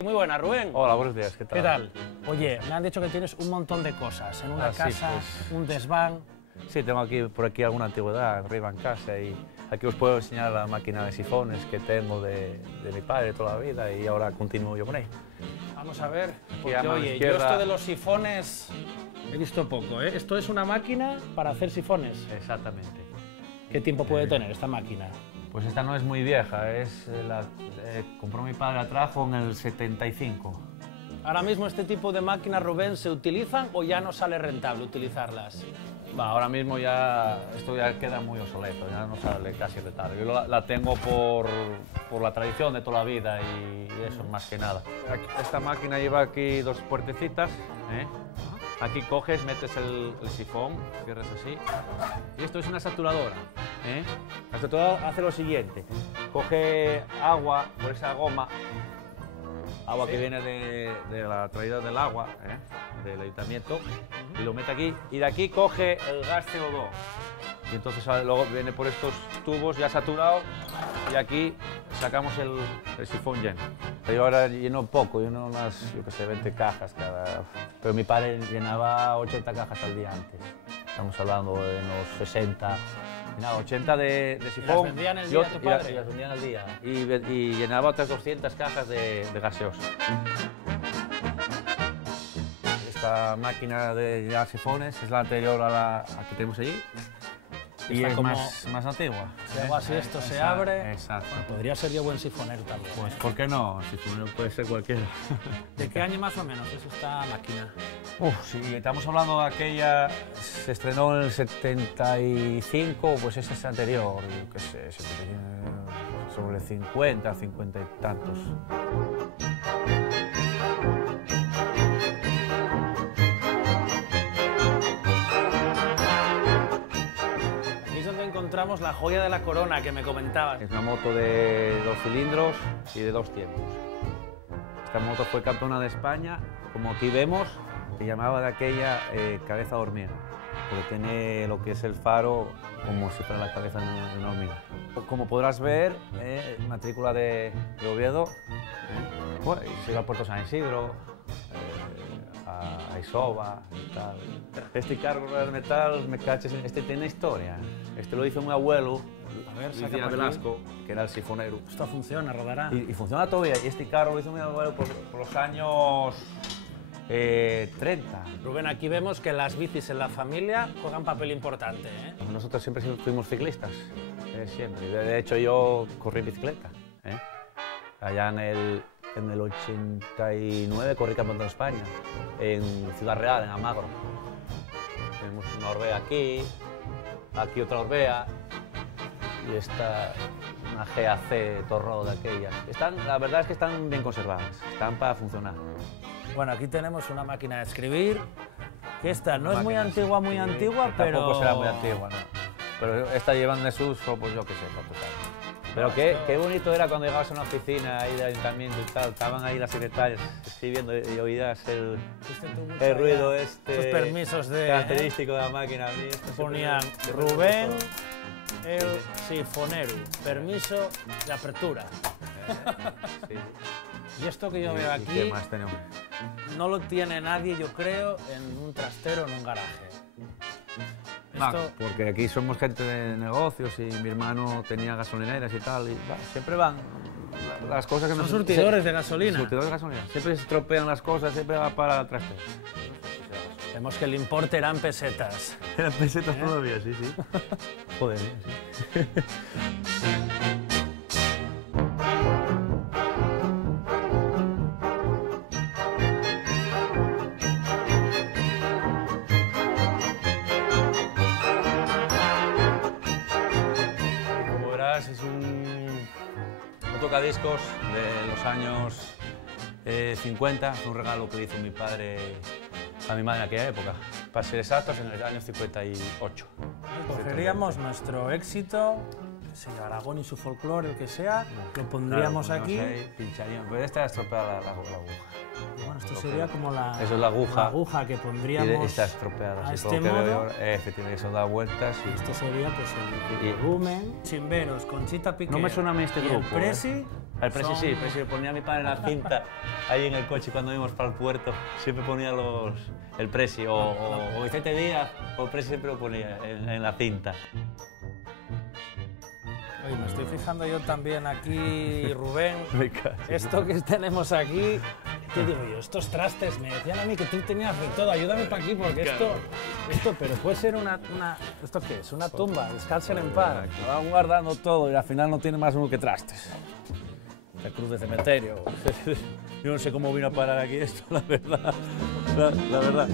Muy buena, Rubén. Hola, buenos días, ¿qué tal? ¿Qué tal? Oye, me han dicho que tienes un montón de cosas en una casa, un desván. Sí, tengo por aquí alguna antigüedad arriba en casa y aquí os puedo enseñar la máquina de sifones que tengo de mi padre toda la vida y ahora continúo yo con ella. Vamos a ver, porque a mano oye, izquierda... yo esto de los sifones he visto poco, ¿eh? Esto es una máquina para hacer sifones. Exactamente. ¿Qué tiempo puede tener esta máquina? Pues esta no es muy vieja, compró mi padre, la trajo en el 75. Ahora mismo este tipo de máquinas, Rubén, ¿se utilizan o ya no sale rentable utilizarlas? Ahora mismo esto ya queda muy obsoleto, ya no sale casi rentable. Yo la tengo por la tradición de toda la vida y eso, más que nada. Esta máquina lleva aquí dos puertecitas, ¿eh? Aquí coges, metes el sifón, cierras así. Y esto es una saturadora, ¿eh? La saturadora hace lo siguiente, coge agua por esa goma, agua que viene de la traída del agua, del ayuntamiento, y lo mete aquí, y de aquí coge el gas CO2. Y entonces luego viene por estos tubos ya saturados, y aquí sacamos el sifón lleno. Yo ahora lleno poco, lleno unas, yo que sé, 20 cajas cada... Pero mi padre llenaba 80 cajas al día antes. Estamos hablando de unos 60... Nada, 80 de sifón. ¿Y las vendían el día tu padre? Y las vendían al día. Y llenaba otras 200 cajas de gaseosa. Esta máquina de llenar sifones es la anterior a la que tenemos allí. Y es más antigua. Si hago así, esto se abre. Exacto. Bueno, podría ser yo buen sifonero también. Pues, ¿por qué no? Sifonero puede ser cualquiera. ¿De qué año más o menos es esta máquina? Si estamos hablando de aquella, se estrenó en el 75, pues esa es anterior, yo qué sé, sobre 50, 50 y tantos. Encontramos la joya de la corona que me comentabas. Es una moto de 2 cilindros y de 2 tiempos. Esta moto fue campeona de España, como aquí vemos, se llamaba de aquella cabeza de hormiga, porque tiene lo que es el faro como si fuera la cabeza de una hormiga. Como podrás ver, matrícula de Oviedo, bueno, se iba a Puerto San Isidro, a Isoba y tal. Este carro de metal, me caches, este tiene historia. Este lo hizo mi abuelo, Luis Díaz Velasco, que era el sifonero. Esto funciona, rodará. Y funciona todavía. Y este carro lo hizo mi abuelo por los años 30. Rubén, aquí vemos que las bicis en la familia juegan papel importante, ¿eh? Nosotros siempre fuimos ciclistas, siempre. De hecho, yo corrí bicicleta. Allá en el 89 corrí campeón de España, en Ciudad Real, en Almagro. Tenemos una Orbea aquí otra Orbea y esta una GAC Torro de aquellas. La verdad es que están bien conservadas, están para funcionar. Bueno, aquí tenemos una máquina de escribir, que esta no es muy antigua, pero... Tampoco será muy antigua, no. Pero esta lleva en desuso, pues yo qué sé, cuántos años. Pero qué bonito era cuando llegabas a una oficina ahí de ayuntamiento y tal, estaban ahí las secretarias escribiendo y oías el ruido esos permisos característico de la máquina. Ponían Rubén, el sifonero, permiso de apertura. Sí. Y esto que yo veo aquí, ¿qué más tenemos? No lo tiene nadie, yo creo, en un trastero, en un garaje. Porque aquí somos gente de negocios y mi hermano tenía gasolineras y tal, y siempre van las cosas que son surtidores de gasolina. Surtidores de gasolina. Siempre se estropean las cosas, siempre va para el trastero. Vemos que el importe eran pesetas. Eran pesetas todavía, sí. Joder, sí. Es un tocadiscos de los años 50, es un regalo que le hizo mi padre a mi madre en aquella época, para ser exactos, en el año 58. Cogeríamos nuestro éxito, que sea Aragón y su folclore, el que sea, lo pondríamos aquí. Pincharíamos, pero esta estropeada la aguja. Bueno, esto sería como la, Eso es la aguja que y pondríamos está estropeada. a Así este todo que modo. veo, tiene que ser dar vueltas y... Esto sería pues el Y- volumen. Chimberos, Conchita Piquer. No me suena a mí este y grupo, El Presi. El Presi son- sí, el Presi ponía a mi padre en la cinta, ahí en el coche cuando íbamos para el puerto, siempre ponía el Presi, o Vicente Díaz, o el Presi siempre lo ponía en la cinta. Oye, me estoy fijando yo también aquí, Rubén. Me cago. Esto que tenemos aquí, ¿qué digo yo? Estos trastes, me decían a mí que tú tenías de todo, ayúdame para aquí porque esto, pero puede ser ¿esto qué es? Una tumba, descansen en paz. Lo van guardando todo y al final no tiene más uno que trastes. La cruz de cementerio. Yo no sé cómo vino a parar aquí esto, la verdad. La verdad.